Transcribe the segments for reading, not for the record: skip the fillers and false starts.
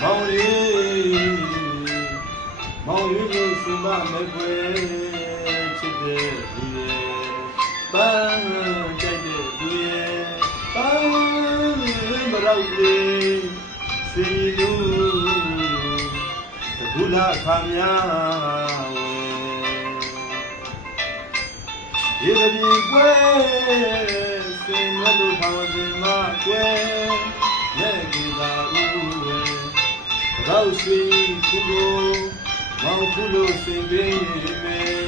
မောင်လေးမောင်လေးကိုစမမဲ့ခွဲချစ်တဲ့သူရဲ့ပန်းကြိုက်တဲ့သူရဲ့ပန်းမရောက်သေးစီလူဘုလားခါများဝဲရေပြေကွယ်စင်မလို့ထောင်စင်မကွယ်လက်ကြည့်ပါဦးဝဲတော့စီခုလိုမောင်ခုလိုစင်ပေးမယ်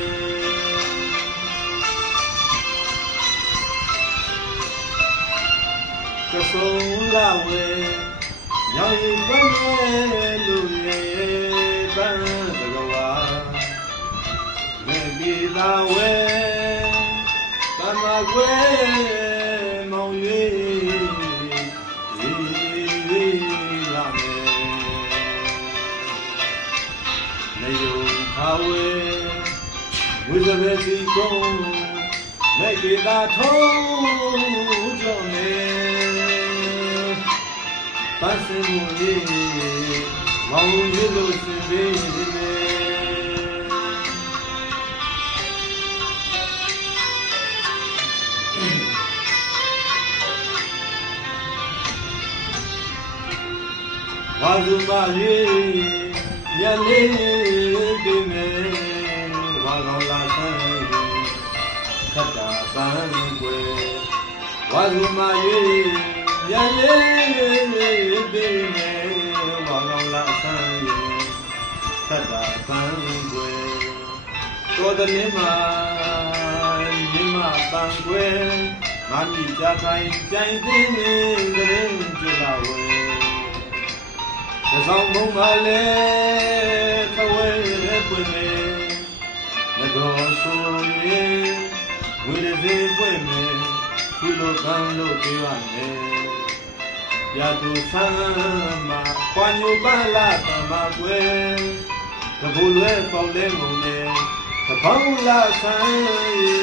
ကဆုံလာဝဲညောင်ရင်ပန်းရဲ့လူရဲ့ပန်းသကဝါလက်ကြည့်သာဝဲတမကွယ်မောင်၍လာမယ်နေယုံခါဝဲဝိဇဘဲစီကုန်းလက်ကြည့်သာထုံးကြောင်းနေပတ်စင်မူလေးမောင်၍လို့စင်ပေးနေဝါစုပါလေးရလေးဒီမဲ့ဝါကောင်လာဆန်းခတ်တာပန်းွယ်ဝါစုမလေးရလေးဒီမဲ့ဝါကောင်လာဆန်းခတ်တာပန်းွယ်တော်တယ်မှာမြမပန်းွယ်ငါမြည်ကြတိုင်းကြိုင်သိနေတဲ့ကြလာဝဲဆောင်မုံပါလေခဝဲရဲပွင့်လေမတော်ဆိုရင်ဝိရစေပွင့်မယ်ခုလိုကံလို့ပြောရမယ်ရတုဆမ်းမှာခွာညိုပါလာတမကွယ်တဘူလွဲပေါလဲမုံနဲ့တပေါင်းလာဆန်း